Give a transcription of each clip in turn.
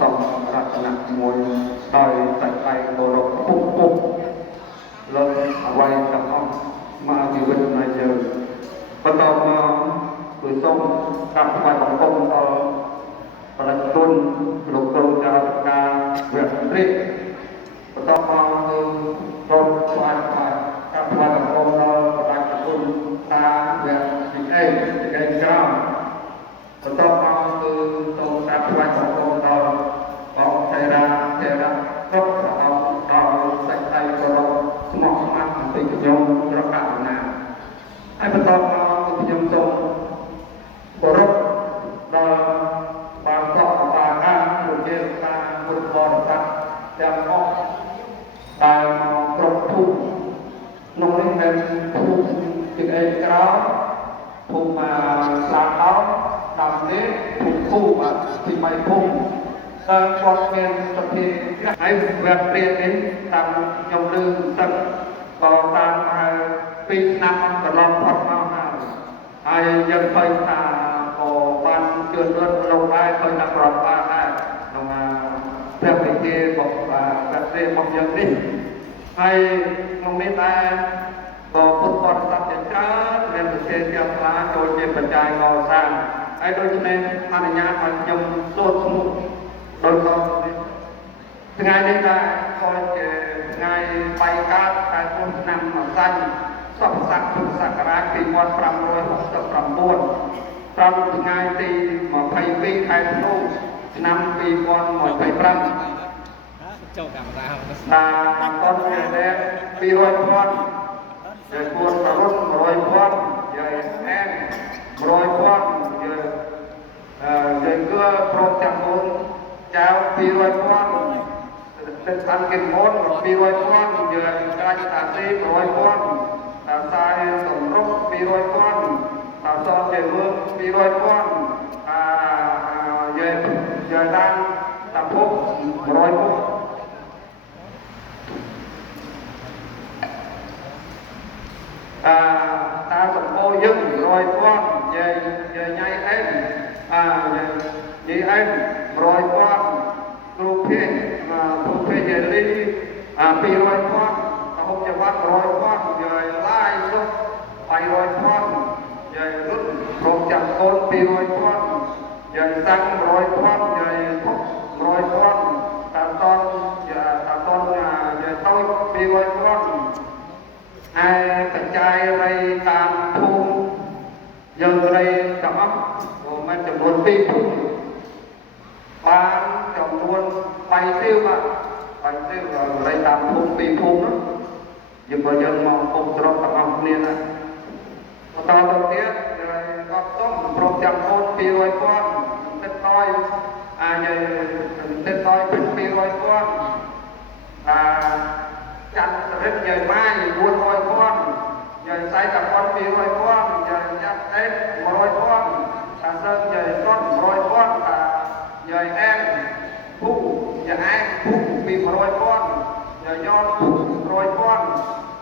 សំរតនៈមួយដោយតែដៃគោរពពុះលើអ្វីទាំងអស់មកជីវិតនៃយើងបន្តមកគឺសូមកាប់ថ្វាយបង្គំដល់ប្រតិជនលោកគ្រូចៅការវគ្គរិទ្ធបន្តមកគឺសូមថ្វាយកាប់ថ្វាយបង្គំដល់ប្រតិជនតាវគ្គទីអេក្រោមបន្តមកគឺសូមកាប់ថ្វាយបង្គំដល់បងថេរាគ្រប់ព្រះអង្គដល់សេចក្តីគោរពស្មោះស្ម័គ្រអំពីខ្ញុំរកករណាហើយបន្តមកគឺខ្ញុំសូមគោរពដល់បានសពបាអាលោកជាការពុទ្ធបរិស័ទទាំងអស់ដែលមកគ្រប់ភូមិក្នុងនេះមានភូមិទីអេក្រោភូមិស្លាកោដំនេះភូមិទី3ភូមិគាត់មានសភាហើយវគ្គព្រាននេះតាមខ្ញុំឮទឹកក៏តាម2ឆ្នាំកន្លងផុតមកហើយយើងឃើញថាក៏បានជឿនលឿនលោកដែរឃើញថាប្រព័ន្ធដែរក្នុងព្រះវិជារបស់ប្រទេសរបស់យើងនេះហើយក្នុងនេះដែរក៏ពុទ្ធបរិស័ទជាច្រើនមានប្រទេសទាំងឡាយចូលជាបច្ច័យកសាងហើយដូច្នេះអនុញ្ញាតឲ្យខ្ញុំសូត្រស្មុគដោយក៏ថ្ងៃនេះដែរក៏ជាថ្ងៃបាយកើតខែគុនឆ្នាំអសាញ់សពស័កពុទ្ធសករាជ2569ត្រង់ថ្ងៃទី22ខែធ្នូឆ្នាំ2025ចូលកាមេរ៉ាតាមតនជាដែរ200,000ហើយគួរសរុប100,000ហើយអែន100,000យើងគឺព្រមទាំងមុនចៅ200,000ទឹកខាងគេមុន200,000យើងកាច់តាទី100,000តាយសម្រុក200,000តាសជាមើល200,000យើងតាមតាពុក100,000តាសម្ពោយើង100,000យើងញ៉ៃអេននិយាយអេន100,000គ្រូភេទយេលី200,000កហុកចវត្ត100,000យាយឡាយសុខ300,000យាយរុតព្រមចាំកូន200,000យាយសាំង100,000យាយភុក100,000តាតនយាយតូច200,000ហើយកញ្ចាយរៃតាមភូមិយើងរៃទាំងអស់ក៏មានចំនួន2ភូមិបានចំនួន3ទៀវរៃតាមភូមិ2ភូមិយើងបើយើងមកភូមិស្រុកទាំងអស់គ្នាណាបន្តទៅទៀតក៏សុំព្រមចាំកូន200,000ទឹកតយយើងទឹកតយពេញ200,000ចាត់រិទ្ធយើងម៉ាយ400,000យើងសៃតកូន200,000យើងញ៉ាត់អេត100,000តាសើយើងកត់100,000តាយើងអែមភូយើងអែមភូពី100,000យើងយកភូ100,000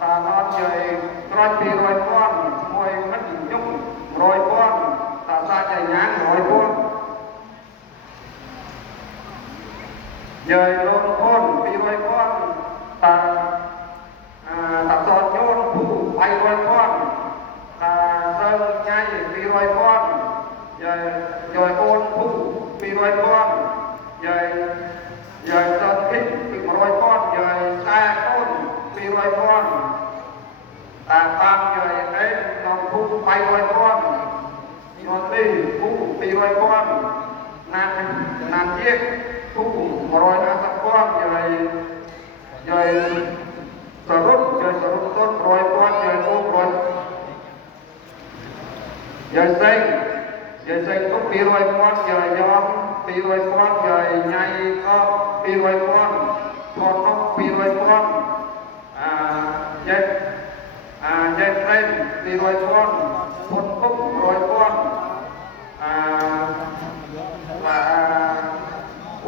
តាណត់យើងក្រោយ200,000មួយមិនញុំ100,000តាសាច់ញ៉ាំ100,000យើងលងកូន200,000តាសតញូនភូ300,000តាសើញ៉ៃ200,000យើងអូនភូ200,000យើងសតភិក100,000យើងខ្សែកូន200,000តាតាមយើងអេក្នុងភូ300,000ញោមទីភូ200,000ណានជាភូ150,000យើងសរុបទៅ100,000យើងអូ100យើងសេងទុក200,000យើងយក200,000យើងញ៉ៃក៏200,000ថតនោះ200,000យើងត្រេន200,000ពុតគុក100,000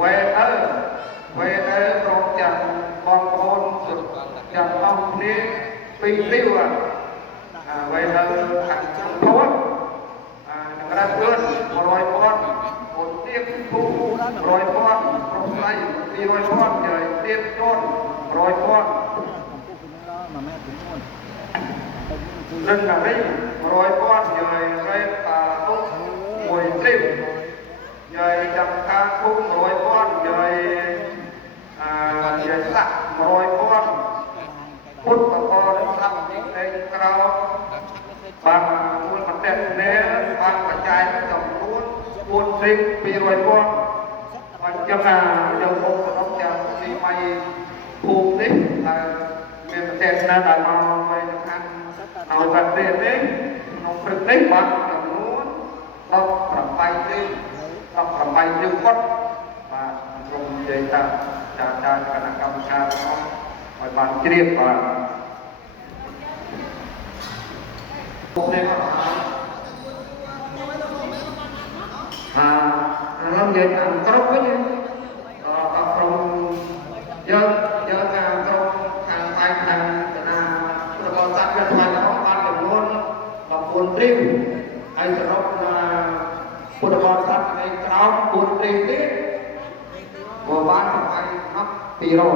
វេអើព្រមទាំងបងប្អូនទាំងអស់គ្នាពីទីវវេអើខាងធួតក្រាបលឿន100,000ពុតទៀតភូ100,000 200 con rồi tiếp chôn 100 con lần là đấy 100 con rồi đây cả tốt mùi tim rồi chặt ca cung 100 con rồi rồi sạch 100 con phút và con sắp lên cao bằng muôn mặt đẹp nế bằng cả trái với tổng luôn buôn sinh 200 con và trong là dòng bộ của ông chàng thì mày phùm đấy là miền đẹp là đại màu mày được ăn nào gần tiền đấy nó thực đấy bằng tổng luôn đọc cầm bay đi đọc cầm bay như quất và dùng để ta khả năng cầm tra nó phải bàn kia và làm việc ăn tốt với nhau from giờ trong hàng tay hàng là còn sắp đến ngoài đó ban được luôn và buồn riêu hay là nó là buồn còn sắp này cao buồn riêu đấy và ban phải mắc thì rồi